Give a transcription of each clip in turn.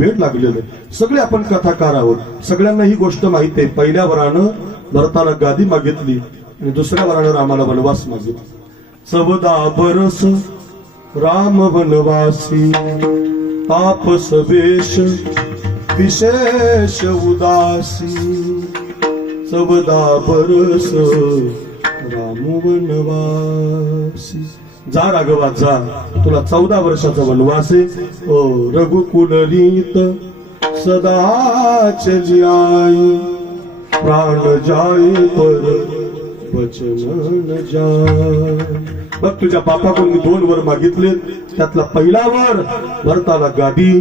वेळ लागलेलं आहे. सगळे आपण कथाकार आहोत, सगळ्यांना ही गोष्ट माहिती आहे. पहिल्या वरानं भरताला गादी मागितली आणि दुसऱ्या वरानं रामाला वनवास मागितला. 14 बरस राम वनवासी, तापस वेश विशेष उदासी. 14 बरस राम वनवासी. जा राघवा जा, तुला 14 वर्षाचा वनवास आहे. ओ रघुकुल रीत सदा चली आई, प्राण जाय पर वचन न जाय. बघ तुझ्या बापाकडून मी 2 वर मागितले, त्यातला पहिला वर भरताला गादी,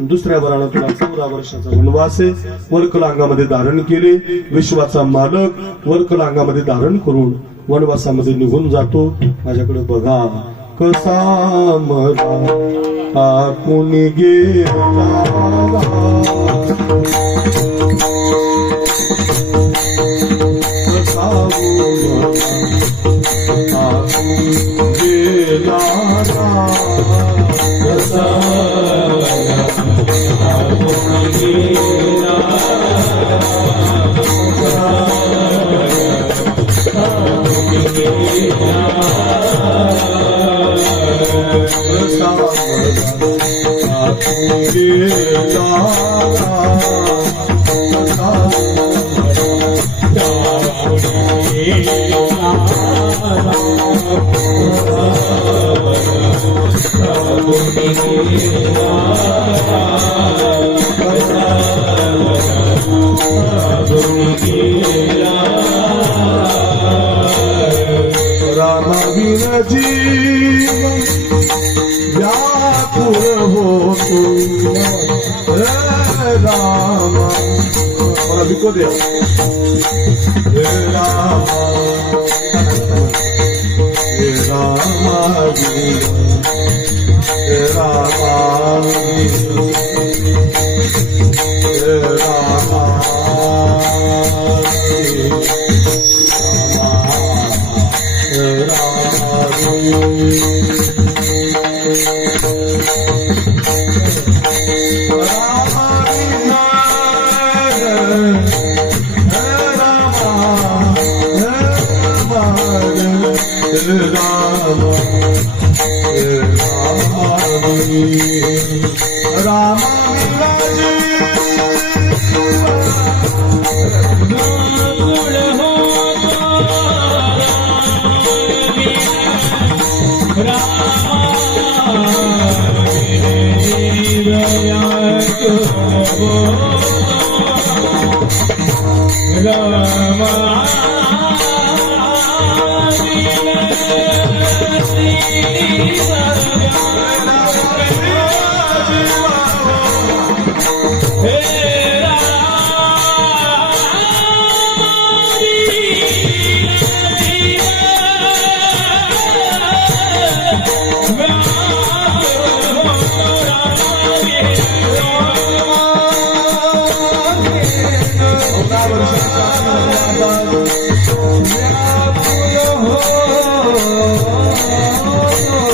दुसऱ्या वरानं तुला 14 वर्षाचा वनवास आहे. वरकला अंगामध्ये धारण केले. विश्वाचा मालक वरकला अंगामध्ये धारण करून वनवासामध्ये निघून जातो. माझ्याकडे बघा कसा मला टाकून गेला, कसा टाकून गेला, कसा टाकून गेला. रामा बिन जीव व्याकुळ होतो. रामा मला विको द्या. रामा रामा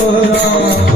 Oh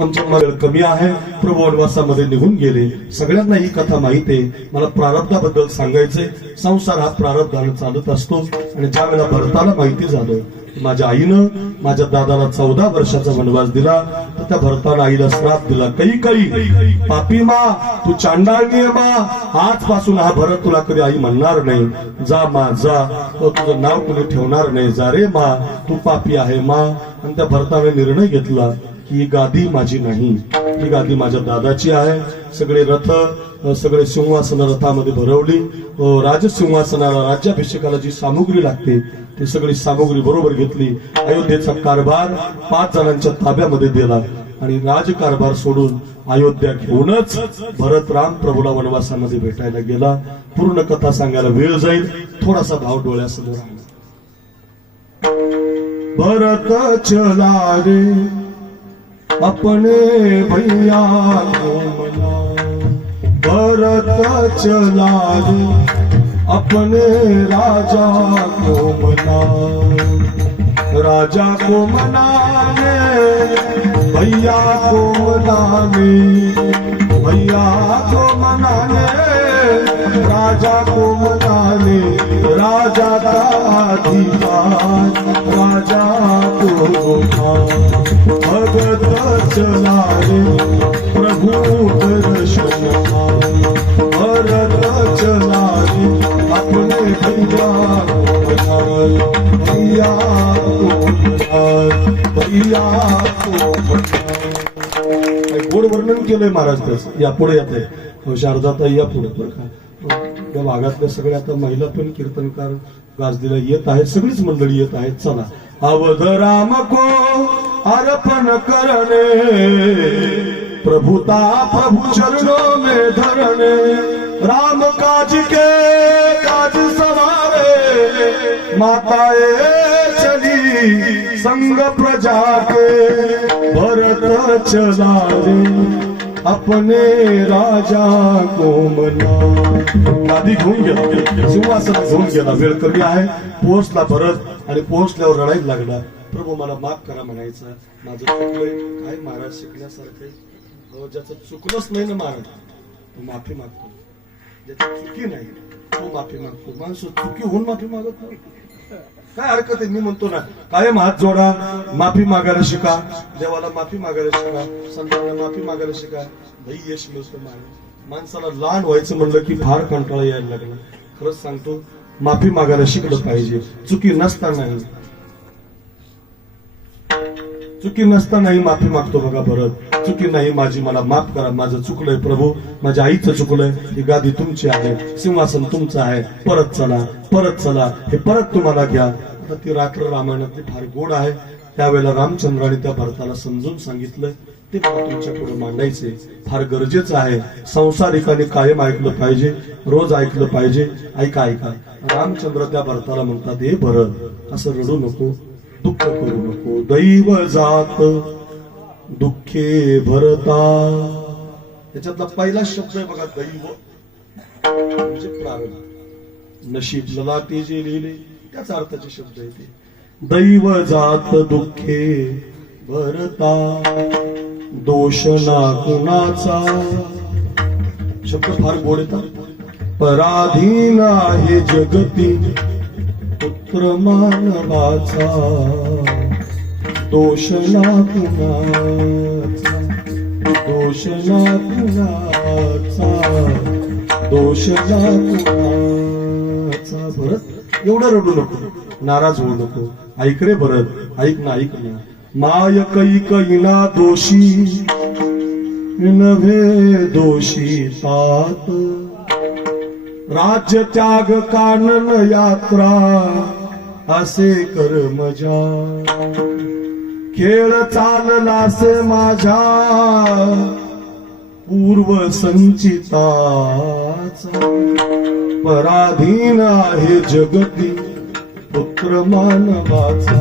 आमचा वेळ कमी आहे. प्रभू वनवासामध्ये निघून गेले. सगळ्यांना ही कथा माहिती आहे. मला प्रारब्धाबद्दल सांगायचंय. संसार हा प्रारब्धाने चालत असतो आणि ज्या वेळेला भरताला माहिती झालं माझ्या आईनं माझ्या दादाला 14 वर्षाचा वनवास दिला तर त्या भरताला आईला श्राप दिला. काही पापी मा तू चांडाळणी मा, आजपासून हा भरत तुला कधी आई म्हणणार नाही. जा मा जा, तुझं नाव कुणी ठेवणार नाही. जा रे मा, तू पापी आहे मा. आणि त्या भरताने निर्णय घेतला ही गादी माझी नाही, ही गादी माझ्या दादाची आहे. सगळे रथ सगळे सिंहासन रथामध्ये भरवली. राजसिंहासनाला राज्याभिषेकाला जी सामुग्री लागते ती सगळी सामुग्री बरोबर घेतली. अयोध्येचा कारभार 5 जणांच्या ताब्यामध्ये दिला आणि राजकारभार सोडून अयोध्या घेऊनच भरत राम प्रभूला वनवासामध्ये भेटायला गेला. पूर्ण कथा सांगायला वेळ जाईल. थोडासा भाव डोळ्यासमोर आणा. भरत चला रे अपने भैया को मना, भरत चला रे अपने राजा को मना, राजा को मनाने भैया को मनाने, भैया को मनाने राजा को मनाने, राजा का अधिकार राजा को मना. भगत चला रे प्रभु दर्शन, भरत चला रे अपने भैया भैया को गोड वर्णन केलंय महाराज त्याचं. या पुढे येत आहे शारदाताई, या पुढे बरं का. त्या भागातल्या सगळ्या आता महिला पण कीर्तनकार गाजलेला येत आहेत. सगळीच मंडळी येत आहेत. चला. अवध राम को अर्पण करने प्रभुता प्रभु चरणों में धरने, राम काज के काज सवारे माताए चली संग प्रजा के, भरत चला रे अपने राजा को मना. आधी घेऊन गेला, सिंहासन घेऊन गेला. वेळ कमी आहे. पोहोचला भरत आणि पोहोचल्यावर रडायला लागला. प्रभू मला माफ करा म्हणायचा. माझं चुकलंय. काय महाराज शिकण्यासारखं ज्याचं चुकलंच नाही ना महाराज तो माफी मागतो, ज्याची चुकी नाही तो माफी मागतो. माणूस चुकी होऊन माफी मागत नाही, काय हरकत आहे. मी म्हणतो ना, कायम हात जोडा, माफी मागायला शिका, देवाला माफी मागायला शिका, संतांना माफी मागायला शिका. भाई यश मिळतो महाराज. माणसाला लहान व्हायचं म्हणलं की फार कंटाळा यायला लागला. खरंच सांगतो, माफी मागायला शिकलं पाहिजे. चुकी नसतानाही माफी मागतो बघा भरत. चुकी नाही माझी, मला माफ करा, माझं चुकलंय प्रभू, माझ्या आईचं चुकलंय, ही गादी तुमची आहे, सिंहासन तुमचं आहे, परत चला, परत चला, हे परत तुम्हाला घ्या. आता ती रात्र रामायणातली फार गोड आहे. त्यावेळेला रामचंद्राने त्या भरताला समजून सांगितलं, ते मला तुमच्या पुढे मांडायचे फार गरजेचं आहे. संसारिकाने कायम ऐकलं पाहिजे, रोज ऐकलं पाहिजे. ऐका ऐका, रामचंद्र त्या भरताला म्हणतात, हे भरत असं रडू नको, दुःख करू नको. दैव जात दुःखे भरता, त्याच्यातला पहिला शब्द आहे बघा, दैव म्हणजे प्रारंभ, नशीब, ललाटे जे लिहिले त्याच अर्थाचे शब्द आहे ते. दैव जात दुःखे भरता, दोष ना कुणाचा, शब्द फार गोड येतात. पराधीन आहे जगती पुत्र मानवाचा, दोष ना कुणाचा, दोष ना कुणाचा, दोष ना कुणाचा. भरत एवढं रडू नको, नाराज होऊ नको. ऐक रे भरत, ऐक ना, ऐक ना. माय कैकईना दोषी नव्हे दोषी तात, राज्य त्याग कानन यात्रा असे कर्मजा. खेळ चाललासे माझ्या पूर्व संचिताचा, पराधीन आहे जगती पुत्र मानवाचा,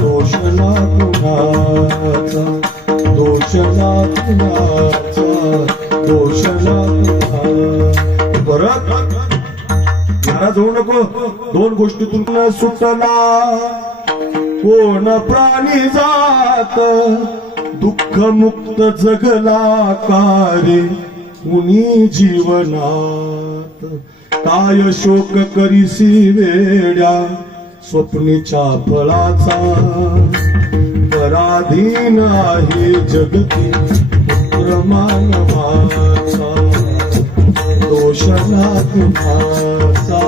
दोष ना कुणाचा, दोष ना कुणाचा, दोष ना कुणाचा. परत नाराज होऊ नको. दोन गोष्टीतून सुटला कोण प्राणी जात, दुःख मुक्त जगला कारे कुणी जीवनात. काय शोक करीसी वेड्या स्वप्नीच्या फळाचा, पराधीन आहे जगती पुत्र मानवाचा, दोष ना कुणाचा,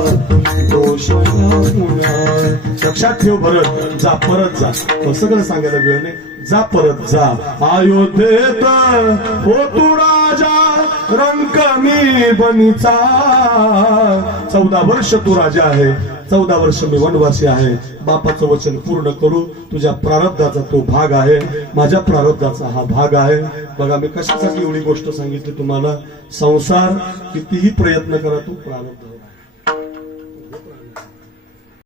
दोष ना कुणाचा. लक्षात ठेव भरत, जा परत जा. सगळं सांगायला वेळ नाही, जा परत जा. अयोध्येत हो तू राजा, रंक मी बनीचा. 14 वर्ष तू राजा आहे, 14 वर्ष मी वनवासी आहे. बापाचं वचन पूर्ण करू, तुझ्या प्रारब्धाचा तो भाग आहे, माझ्या प्रारब्धाचा हा भाग आहे. बघा मी कशासाठी एवढी गोष्ट सांगितली तुम्हाला. संसार कितीही प्रयत्न करा, तू प्रारब्ध